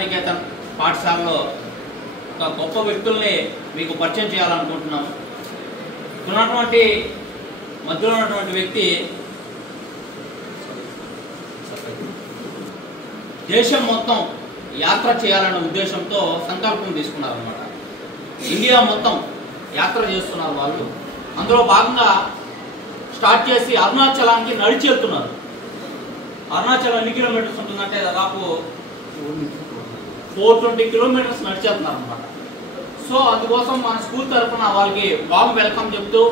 నికేతన్ పాఠశాలలో ఒక గొప్ప వ్యక్తుల్ని మీకు పరిచయం చేయాలనుకుంటున్నాము. ఉన్నటువంటి మధ్యలో ఉన్నటువంటి వ్యక్తి దేశం మొత్తం యాత్ర చేయాలనే ఉద్దేశంతో సంకల్పం తీసుకున్నారన్నమాట. ఇండియా మొత్తం యాత్ర చేస్తున్నారు వాళ్ళు. అందులో భాగంగా స్టార్ట్ చేసి అరుణాచలానికి నడిచి వెళ్తున్నారు. అరుణాచలం ఎన్ని కిలోమీటర్స్ ఉంటుందంటే దాదాపు 420 కిలోమీటర్స్ నడిచి వెళ్తున్నారు అనమాట. సో అందుకోసం మన స్కూల్ తరఫున వాళ్ళకి వామ్ వెల్కమ్ చెప్తూ,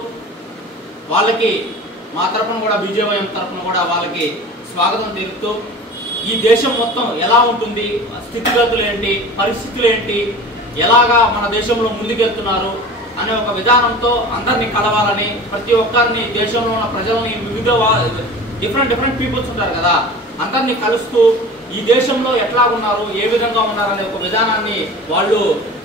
వాళ్ళకి మా తరఫున కూడా బీజేవైఎం తరఫున కూడా వాళ్ళకి స్వాగతం తెలుపుతూ, ఈ దేశం మొత్తం ఎలా ఉంటుంది, స్థితిగతులు ఏంటి, పరిస్థితులు ఏంటి, ఎలాగా మన దేశంలో ముందుకెళ్తున్నారు అనే ఒక విధానంతో అందరినీ కలవాలని, ప్రతి ఒక్కరిని దేశంలో ఉన్న ప్రజలని వివిధ డిఫరెంట్ పీపుల్స్ ఉంటారు కదా, అందరినీ కలుస్తూ ఈ దేశంలో ఎట్లా ఉన్నారు, ఏ విధంగా ఉన్నారనే ఒక విధానాన్ని వాళ్ళు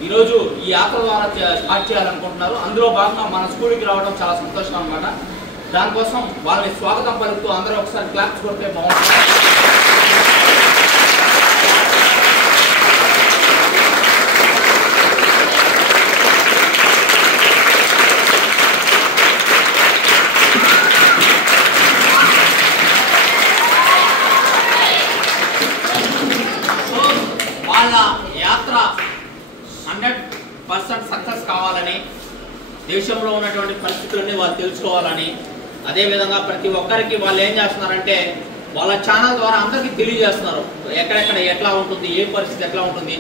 ఈరోజు ఈ యాత్ర ద్వారా స్టార్ట్ చేయాలనుకుంటున్నారు. అందులో భాగంగా మన స్కూల్కి రావడం చాలా సంతోషం అన్నమాట. దానికోసం వాళ్ళని స్వాగతం పలుకుతూ అందరూ ఒకసారి క్లాప్స్ కొడితే బాగుంటుంది. వాళ్ళ యాత్ర 100% సక్సెస్ కావాలని, దేశంలో ఉన్నటువంటి పరిస్థితులన్నీ వాళ్ళు తెలుసుకోవాలని, అదేవిధంగా ప్రతి ఒక్కరికి వాళ్ళు ఏం చేస్తున్నారంటే వాళ్ళ ఛానల్ ద్వారా అందరికీ తెలియజేస్తున్నారు ఎక్కడెక్కడ ఎట్లా ఉంటుంది, ఏ పరిస్థితి ఎట్లా ఉంటుంది,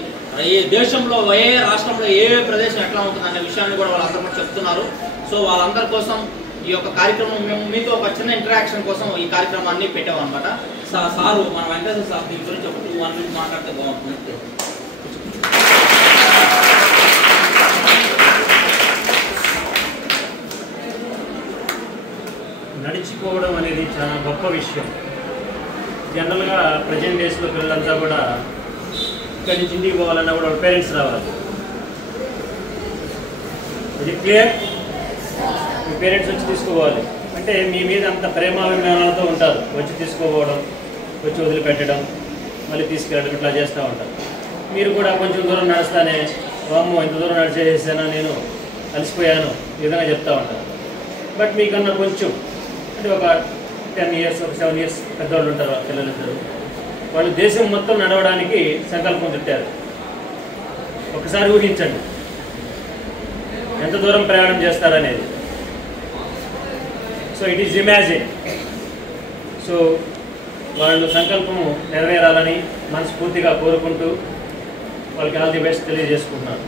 ఏ దేశంలో ఏ రాష్ట్రంలో ఏ ప్రదేశం ఎట్లా ఉంటుంది అనే విషయాన్ని కూడా వాళ్ళందరూ కూడా చెప్తున్నారు. సో వాళ్ళందరి కోసం ఈ యొక్క కార్యక్రమం మేము మీతో ఒక చిన్న ఇంటరాక్షన్ కోసం ఈ కార్యక్రమాన్ని పెట్టామన్నమాట. సారు మన వెంకటేశ్వర సార్ దీని గురించి ఒక 2-1 మినిట్ మాట్లాడితే బాగుంటుంది. నడిచిపోవడం అనేది చాలా గొప్ప విషయం. జనరల్గా ప్రజెంట్ డేస్లో పిల్లలంతా కూడా ఇక్కడి నుంచి ఇంటికి పోవాలన్నా కూడా పేరెంట్స్ రావాలి. ఇది క్లియర్. మీ పేరెంట్స్ వచ్చి తీసుకోవాలి అంటే మీ మీద అంత ప్రేమాభిమానాలతో ఉంటారు. వచ్చి తీసుకోపోవడం, వచ్చి వదిలిపెట్టడం, మళ్ళీ తీసుకెళ్ళడం, ఇట్లా చేస్తూ ఉంటారు. మీరు కూడా కొంచెం దూరం నడుస్తానే, అమ్మో ఇంత దూరం నడిచేసాను, నేను అలసిపోయాను, ఈ విధంగా చెప్తూ ఉంటారు. బట్ మీకన్నా కొంచెం అంటే ఒక 10 years, ఒక 7 years పెద్దవాళ్ళు ఉంటారు. పిల్లలిద్దరు వాళ్ళు దేశం మొత్తం నడవడానికి సంకల్పం చుట్టారు. ఒకసారి ఊహించండి ఎంత దూరం ప్రయాణం చేస్తారనేది. So it is imagine. So వాళ్ళు సంకల్పము నెరవేరాలని మనస్ఫూర్తిగా కోరుకుంటూ వాళ్ళకి ఆల్ ది బెస్ట్ తెలియజేసుకుంటున్నాను.